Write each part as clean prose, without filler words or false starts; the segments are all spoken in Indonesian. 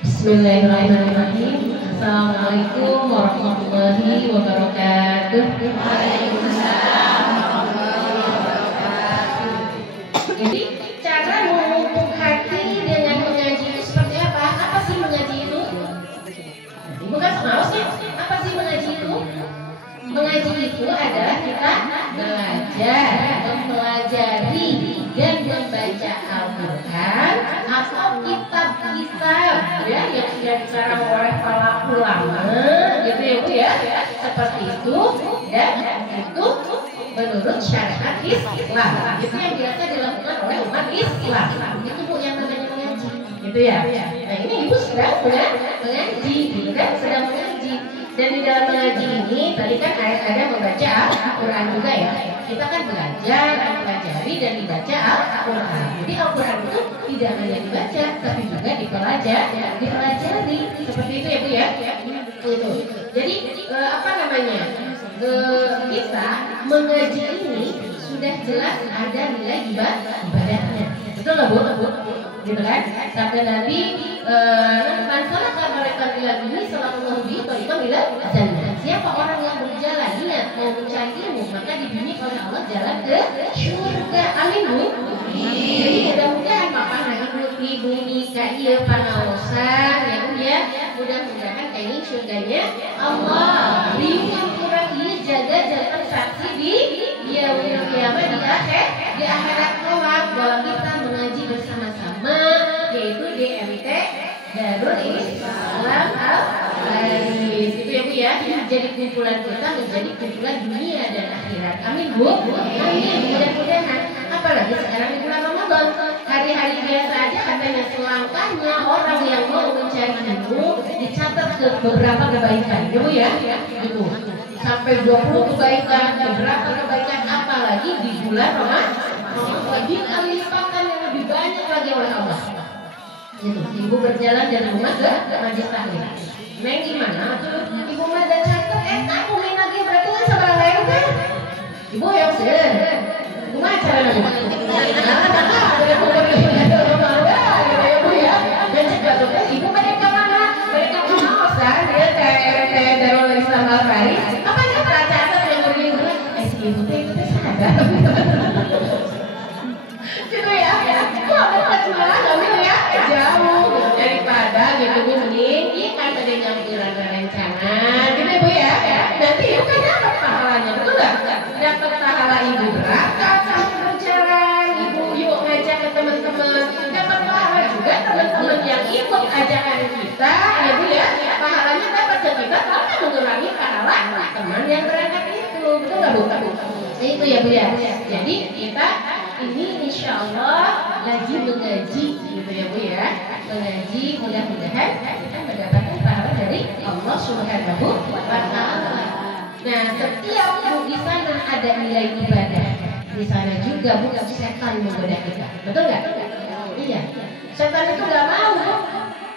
Bismillahirrahmanirrahim. Assalamualaikum warahmatullahi wabarakatuh. Waalaikumsalam warahmatullahi wabarakatuh. Jadi cara memupuk hati dengan mengaji itu seperti apa? Apa sih mengaji itu? Ibu kan sengaus ya? Apa sih mengaji itu? Mengaji itu adalah kita belajar, mempelajari dan membaca Al-Quran atau kitab-kitab ya yang sudah dikarang oleh para ulama, gitu ya Bu ya. Seperti itu dan itu menurut syariat Islam. Itu yang biasa dilakukan oleh umat Islam. Itu Bu yang namanya mengaji, gitu ya. Nah ini Ibu sedang mengaji, gitu kan? Sedang mengaji. Dan di dalam mengaji ini tadi kan ada membaca Al-Quran juga ya. Kita kan belajar, mempelajari dan dibaca Al-Quran. Jadi Al-Quran itu tidak hanya dibaca, tapi juga dipelajari. Seperti itu ya Bu ya. Itu. Jadi apa namanya? Kita mengaji ini sudah jelas ada nilai ibadahnya. Betul nggak Bu? Gitu kan? Sabda Nabi, man salaka tariqan ila ini sallallahu bihi tariqan ila jannah. Siapa orang yang berjalan niat mau mencari ilmu, maka dibimbing oleh Allah jalan ke surga. Amin Bu. Jadi mudah-mudahan Bapak Ibu nikah ieu panaosan ya Bu ya. Mudah-mudahan kayaknya surganya Allah. Bimbing kurang ieu jaga jangan saksi di yaumil kiamat di akhirat kelak bahwa kita mengaji bersama-sama yaitu DMT Darul Islam Al-Hadis. Itu ya Bu ya. Jadi kumpulan kita menjadi kumpulan dunia dan akhirat. Amin Bu. Amin. Mudah-mudahan. Apalagi sekarang di bulan Ramadan, hari-hari biasa aja katanya selangkahnya orang yang mau mencari ilmu dicatat ke beberapa kebaikan. Ya Bu ya. Gitu. Sampai 20 kebaikan, beberapa kebaikan, apalagi di bulan Ramadan. Dikalipakan yang lebih banyak lagi oleh Allah. Gitu. Ibu berjalan dari rumah ke majelis taklim. Neng gimana? Ibu mah dan catat, aku main lagi berarti kan sama lain kan? Ibu yang sedang. Ibu mah cara lagi. Ibu ya. Dan catat ibu mereka mana? Mereka mau kan? Dia kayak Darul Islam Al-Hadis. Apa yang catat yang berdiri? Si ibu itu sadar. Gitu ya. Kok dekat malah ngambil ya? Jauh daripada gitu Bu mending kan ada nyampuran rencana gitu Bu ya. Nanti ya kan dapat pahalanya, betul nggak? Dapat pahala ibu berangkat sambil berjalan, ibu yuk ngajak ke teman-teman, dapat pahala juga teman-teman yang ikut ajakan kita ya Bu ya. Pahalanya dapat ke kita karena mengurangi pahala teman yang berangkat itu, betul nggak Bu? Itu ya Bu ya. Jadi kita ini insya Allah lagi mengaji gitu ya Bu ya. Mengaji mudah-mudahan kita mendapatkan pahala dari Allah Subhanahu wa Ta'ala. Nah setiap Bu di sana ada nilai ibadah. Di sana juga bukan setan menggoda kita. Betul nggak? Iya. Setan itu nggak mau.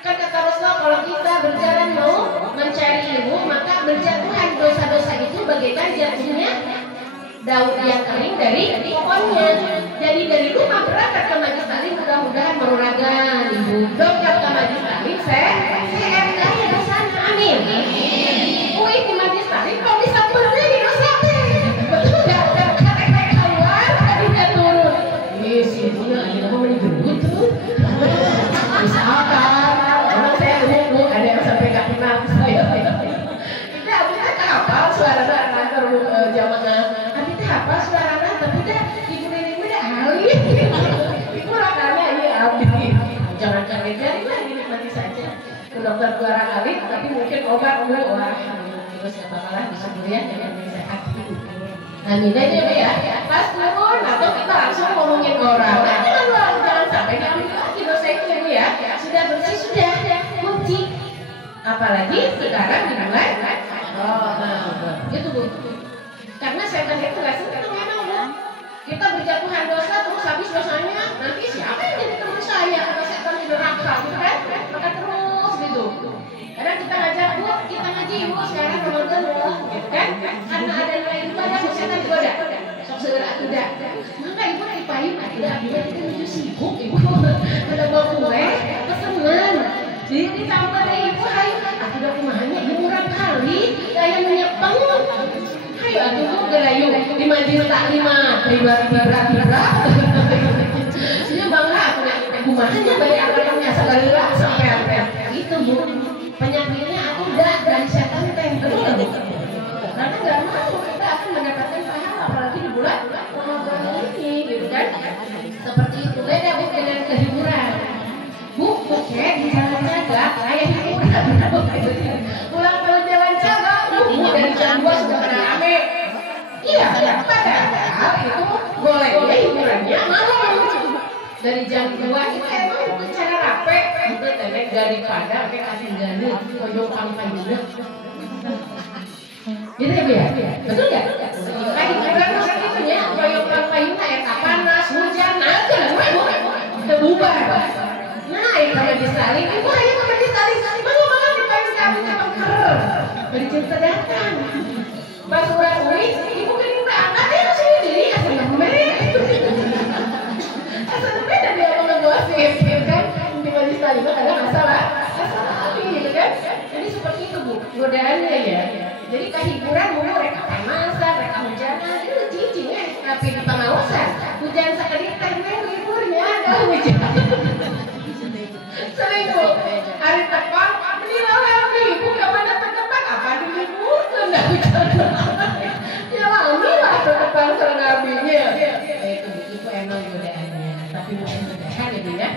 Kan kata Rasulullah kalau kita berjalan mau mencari ilmu maka berjatuhan dosa-dosa itu bagaikan jatuhnya daun yang kering dari pohonnya. Jadi dari rumah berangkat ke majelis taklim mudah-mudahan meruragan ibu. Dongkap ke majelis taklim saya daya di sana. Amin. Kui di majelis taklim kalau bisa pergi di dosa teh. Betul nggak? Kata keluar tadinya turun. Ini sih punya ini mau menjemput tuh. Bisa apa? Orang saya Bu ada yang sampai nggak kenal saya. Kita abisnya kapal suara kantor jamaah. Apa suaranya tapi dah ibu nenek udah ahli ibu rakannya iya abdi jangan cari-cari lah nikmati saja dokter suara ahli tapi mungkin obat wah terus nggak bakalan bisa kuliah jangan sehat amin aja ya pas turun atau kita langsung ngomongin orang jangan sampai diambil lagi dosa itu ya sudah bersih sudah kunci apalagi sekarang dimulai gitu Bu. Karena setan itu nggak suka tuh memang Bu. Kita berjatuhan dosa terus habis dosanya nanti siapa yang jadi teman saya kalau setan di neraka gitu kan? Maka terus gitu. Kadang kita ngajak Bu, kita ngaji Bu sekarang Ramadan loh, gitu kan? Karena ada nilai ibadah setan goda. Sok segera tidak. Maka ibu lagi payung tidak kita menuju sibuk ibu. Udah mau kue, pesenan. Jadi ditambah deh ibu, hai, aku udah kumahanya murah kali, kayak menyepeng. Ayo aku tuh gerayu di majlis taklima, tiba-tiba. Jadi bangga aku deh, kumahanya banyak akarnya sampai itu bu, penyakitnya aku udah dari setan betul nggak bu? Karena nggak mau kita akan mendapatkan pahala apalagi di bulan Ramadan ini, gitu kan? Seperti itu beda bu dengan kehiburan. Bu, cek di jalan jaga, kayak hiburan. Pulang kalau jalan jaga, bu dari jam 2 sudah pada rame. Iya, padahal itu boleh hiburannya malam. Dari jam 2 itu emang itu cara rapi. Itu tenek daripada pakai kasih gani, koyong pangkayunya. Gitu ya bu ya? Betul nggak? Kayak hiburan orang itu ya, koyong pangkayunya ya panas, hujan, aja lah, udah bubar. Nah, yang majlis saling, ibu ayo ke majlis saling, malah dipakai kamu kapan ker, bercerita datang. Pas orang unik, ibu kan udah angkat ya sendiri, asal ngemer. Asal ngemer dan dia mau ngegosip, gitu kan? Di majlis saling itu ada masalah gitu kan? Jadi seperti itu bu, godaannya ya. Jadi kehiburan mulu, mereka panasan, mereka hujanan, itu cicing ya. Tapi di pengawasan, hujan sekali tengah liburnya, ada hujan. Sering bu, hari tepat, menilai lagi, ibu gak pada terdepan, apa dilibur, enggak hujan. Ya alhamdulillah terdepan serang abinya. Itu emang godaannya, tapi mudah-mudahan ya bu ya.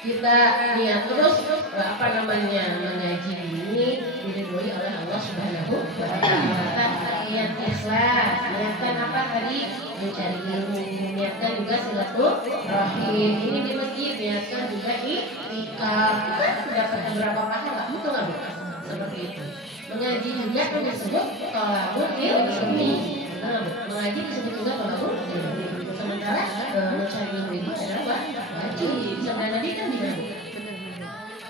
Kita niat terus mengaji ini diridhoi oleh Allah Subhanahu wa Ta'ala. Niat ikhlas, niatkan apa tadi? Mencari ilmu, niatkan juga silaturahim. Ini di masjid, niatkan juga iktikaf. Kita dapat berapa pahala? Betul nggak bu? Seperti itu. Mengaji juga disebut thalabul ilmi. Mengaji disebut juga thalabul ilmi. Sementara mencari ilmu itu adalah wajib. Sabda Nabi kan bilang,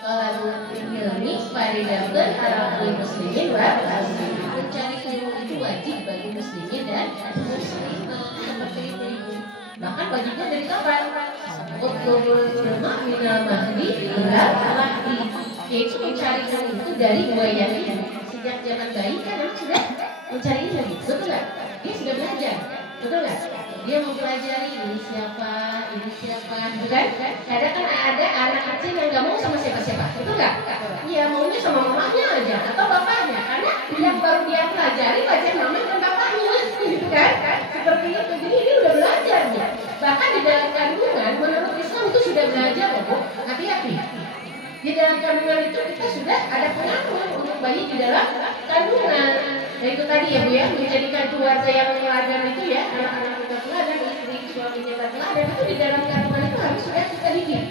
thalabul ilmi fardhatun 'alal muslimin wa muslimin. Mencari ilmu itu wajib bagi muslimin dan muslimah. Seperti itu. Bahkan wajibnya dari kapan? Utlubul ilma minal mahdi ilal lahdi. Yaitu mencari ilmu itu dari buaya itu. Sejak zaman bayi kan anak sudah mencari ilmu, betul nggak? Dia sudah belajar, betul nggak? Dia mempelajari ini siapa, betul kan? Kadang kan ada anak kecil yang nggak mau sama siapa-siapa, betul nggak? Iya maunya sama mamanya aja atau bapaknya, karena yang baru dia pelajari belajar mamanya dan bapaknya, gitu kan? Seperti itu. Jadi ini udah belajar ya. Bahkan di dalam kandungan, menurut Islam itu sudah belajar loh bu. Hati-hati. Di dalam kandungan itu kita sudah ada pengakuan untuk bayi di dalam kandungan. Nah itu tadi ya bu ya, menjadikan keluarga yang teladan itu ya, anak-anak kita teladan, istri suaminya teladan, itu di dalam kandungan itu harus sudah kita didik.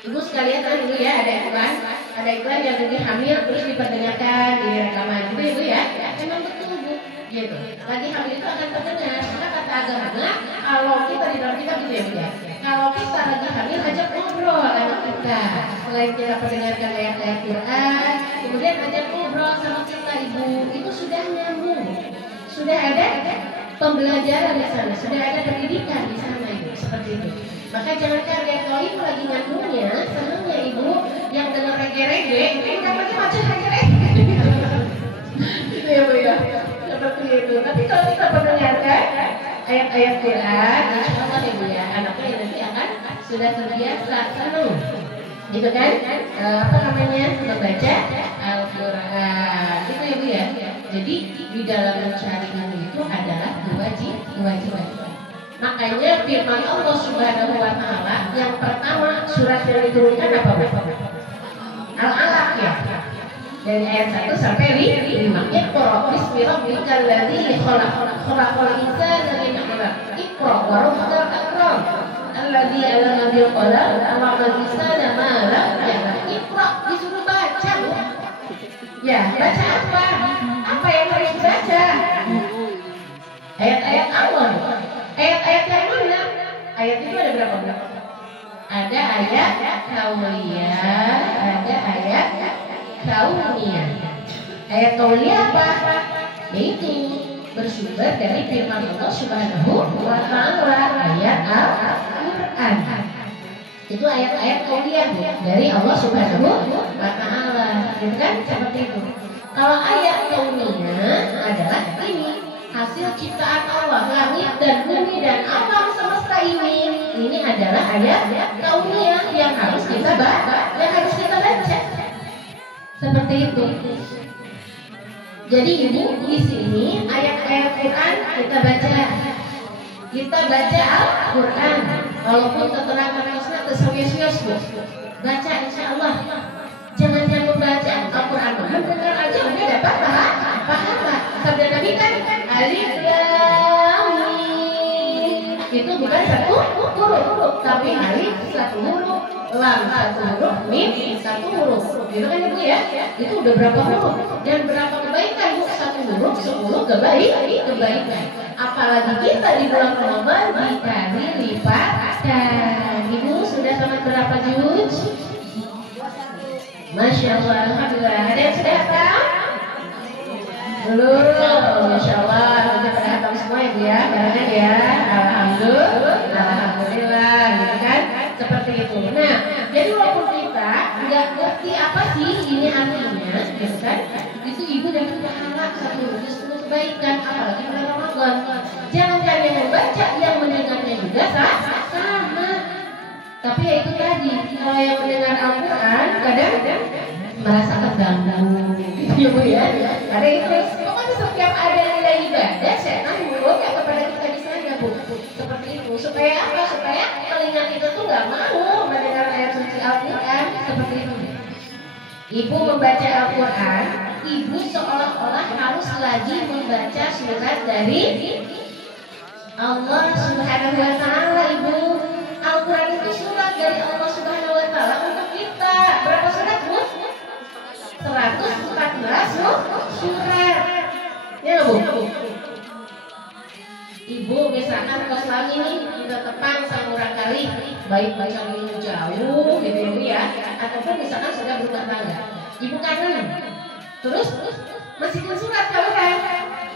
Ibu sekalian kan dulu ya ada iklan yang lagi hamil terus diperdengarkan di rekaman itu ibu ya, emang betul bu, gitu. Lagi hamil itu akan terdengar, karena kata agama kalau kita di dalam kita gitu ya bu ya, kalau kita lagi hamil ajak ngobrol anak kita, selain kita perdengarkan ayat-ayat Quran, kemudian ajak ngobrol sama kita ibu, itu sudah nyambung, sudah ada pembelajaran di sana, sudah ada pendidikan di sana ibu, seperti itu. Maka jangan kaget kalau ibu lagi ngandungnya, senangnya ibu yang dengar reggae, itu dapatnya macam reggae. Gitu ya bu ya, seperti itu. Tapi kalau kita mendengarkan ayat-ayat Quran, insya Allah ibu ya, anaknya nanti akan sudah terbiasa senang, gitu kan? Membaca Al-Quran, itu ibu ya. Jadi di dalam mencari ilmu itu adalah kewajiban. Makanya firman Allah Subhanahu wa Ta'ala yang pertama surat yang diturunkan apa bu? Al-Alaq ya. Dari ayat 1 sampai 5. Iqra bismi rabbikal ladzi khalaqal insana min 'alaq. Iqra wa rabbukal akram. Alladzi 'allama bil qalam 'allamal insana ma lam ya'lam. Iqra disuruh baca bu. Ya, baca apa? Apa yang harus dibaca? Ayat-ayat Allah. Ayat-ayat yang mana? Ayat itu ada berapa? Ada ayat kauliyah, ada ayat kauniyah. Ayat kauliyah apa? Yaitu bersumber dari firman Allah Subhanahu wa Ta'ala, ayat Al-Quran. Itu ayat-ayat kauniyah dari Allah Subhanahu wa Ta'ala, gitu kan? Seperti itu. Kalau ayat kauniyah adalah ini hasil ciptaan Allah, langit dan bumi dan alam semesta ini adalah ayat kauniyah yang harus kita baca, seperti itu. Jadi ibu di sini ayat-ayat Quran kita baca Al-Quran, walaupun keterangan kosnya tersewius-wius baca insya Allah. Jangan membaca Al-Quran, mendengar aja udah dapat pahala. Sabda Nabi kan alif lam mim, itu bukan satu huruf, tapi alif satu huruf, lam satu huruf, mim satu huruf. Gitu kan ibu ya? Itu udah berapa huruf dan berapa kebaikan bu? Satu huruf 10 kebaikan. Apalagi kita di bulan Ramadan dikali lipatkan. Ibu sudah sama berapa juz? Masya Allah, alhamdulillah. Ada yang sudah hafal? Belum, Masya Allah. Sudah pada hafal semua ya bu ya? Barangnya ya, alhamdulillah, gitu kan? Seperti itu. Nah, jadi walaupun kita nggak ngerti apa sih ini artinya, gitu kan? Itu ibu dapat pahala satu juz kebaikan, apalagi bulan Ramadan. Jangan yang membaca, yang mendengarnya juga sama. Tapi ya itu tadi, kalau yang mendengar Al-Quran kadang merasa terganggu, gitu ya. Ada itu, pokoknya setiap ada nilai ibadah, setan menggoda kepada kita di sana bu. Seperti itu, supaya apa? Supaya telinga kita tuh nggak mau mendengar ayat suci Al-Quran seperti itu. Ibu membaca Al-Quran, ibu seolah-olah harus lagi membaca surat dari Allah Subhanahu wa Ta'ala. Ibu, Al-Quran itu surat dari Allah Subhanahu wa Ta'ala untuk kita. Berapa surat bu? 114 surat. Ya bu? Ibu misalkan kos lagi nih kita tepang samurang kali, baik baca dulu jauh gitu ya bu ya, ataupun misalkan sudah berumah tangga, ibu kangen, terus masukin surat kalau kan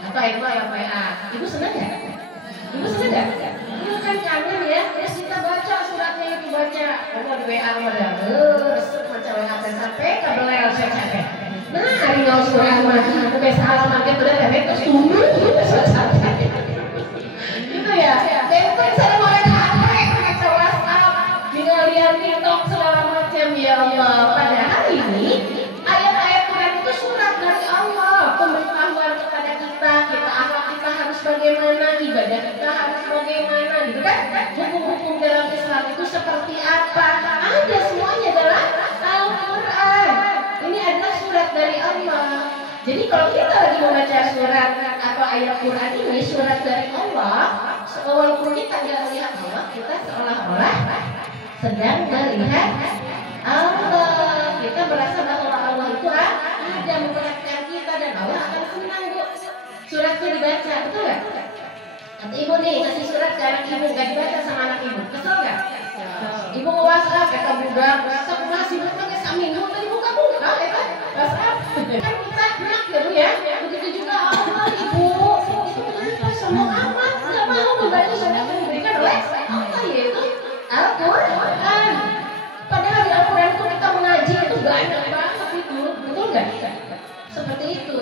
atau WA, ibu senang nggak? Ibu senang nggak? Ibu kan kangen ya, terus kita baca suratnya itu baca, di WA modal, terus baca WA sampai kabel saya capek. Nah hari nggak usah mah, aku biasa alamat itu udah terus tunggu sampai. Ya, dan itu bisa mulai HP, baca WhatsApp, tinggal lihat TikTok segala macam ya Allah. Padahal ini ayat-ayat Quran itu surat dari Allah, pemberitahuan kepada kita akhlak kita harus bagaimana, ibadah kita harus bagaimana, gitu kan? Hukum-hukum dalam Islam itu seperti apa? Ada semuanya dalam Al-Quran. Ini adalah surat dari Allah. Jadi kalau kita lagi membaca surat atau ayat Quran ini surat dari Allah, walaupun kita nggak melihat Allah, kita seolah-olah sedang melihat Allah. Kita merasa bahwa Allah itu ada memperhatikan kita dan Allah akan senang bu. Surat itu dibaca, betul nggak? Atau ibu nih ngasih surat ke anak ibu nggak dibaca sama anak ibu, kesel nggak? Ibu mau WhatsApp, kita budak, masih berbagai sambil tadi buka, WhatsApp. Kan kita enak ya bu ya. Begitu juga Allah ibu, itu kenapa sombong amat nggak mau membaca surat yang diberikan oleh Allah yaitu Al-Quran. Padahal di Al-Quran itu kita mengaji itu banyak banget itu, betul nggak? Seperti itu.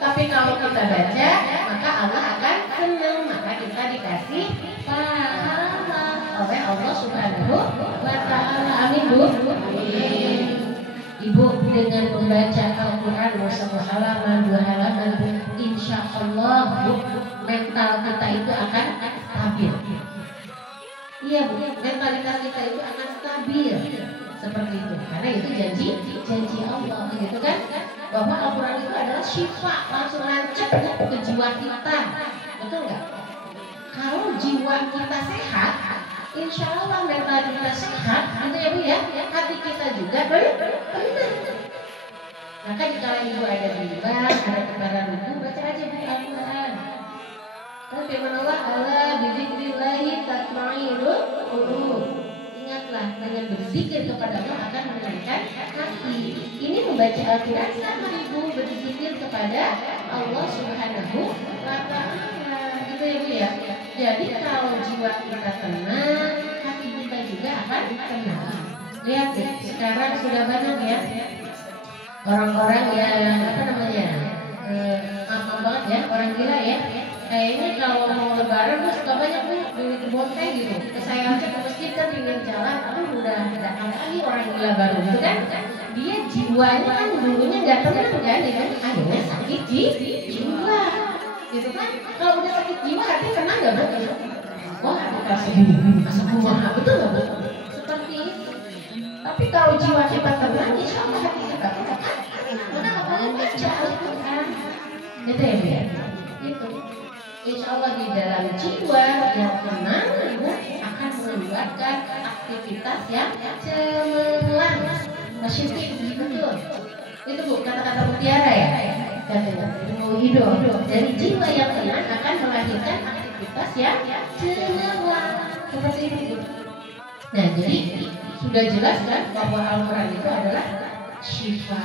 Tapi kalau kita baca, maka Allah akan senang, maka kita dikasih pahala oleh Allah Subhanahu wa Ta'ala. Amin bu. Amin. Ibu dengan membaca Al-Quran satu halaman, 2 halaman, insya Allah bu, mental kita itu akan stabil. Iya bu, mentalitas kita itu akan stabil seperti itu. Karena itu janji Allah, gitu kan? Bahwa Al-Quran itu adalah syifa, langsung nancep ke jiwa kita, betul nggak? Kalau jiwa kita sehat, insya Allah mental kita sehat, gitu ya bu ya, hati kita juga benar. Maka jika ibu ada bimbang, ada kebaran ibu, baca aja bu Al-Quran. Kan firman Allah, Allah bizikrillahi tatma'innul qulub. Ingatlah dengan berzikir kepada Allah akan menenangkan hati. Ini membaca Al-Quran sama ibu berzikir kepada Allah Subhanahu wa Ta'ala. Gitu ya bu ya. Jadi kalau jiwa kita tenang, hati kita juga juga akan tenang. Lihat sekarang sudah banyak ya orang-orang yang apa namanya, maaf banget ya, orang gila ya. Kayaknya kalau mau lebaran tuh suka banyak tuh beli kebun teh gitu. Saya aja ke masjid kan pinggir jalan, udah datang lagi orang gila baru gitu kan. Dia jiwanya kan dulunya nggak tenang kan, dia kan akhirnya sakit jiwa, gitu kan. Kalau udah sakit jiwa hati tenang nggak betul? Wah, hati terasa gini, masa kumaha, betul nggak betul? Seperti itu. Tapi kalau jiwa kita tenang, insya Allah hati kita tenang. Karena apalagi baca Al-Quran, gitu ya Bu ya. Itu. Insya Allah di dalam jiwa yang tenang itu akan mengeluarkan aktivitas yang cemerlang. Masyarakat betul. Itu Bu kata-kata Mutiara ya. Katanya Bu Ido. Dari jiwa yang tenang akan melahirkan aktivitas yang cemerlang. Seperti itu. Nah jadi sudah jelas kan bahwa Al-Quran itu adalah syifa.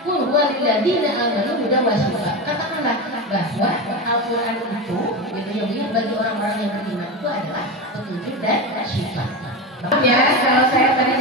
Qul huwalladzina amanu hudan wa shifa. Katakanlah bahwa Al-Quran itu bagi orang-orang yang beriman itu adalah petunjuk dan syifa. Ya, kalau saya tadi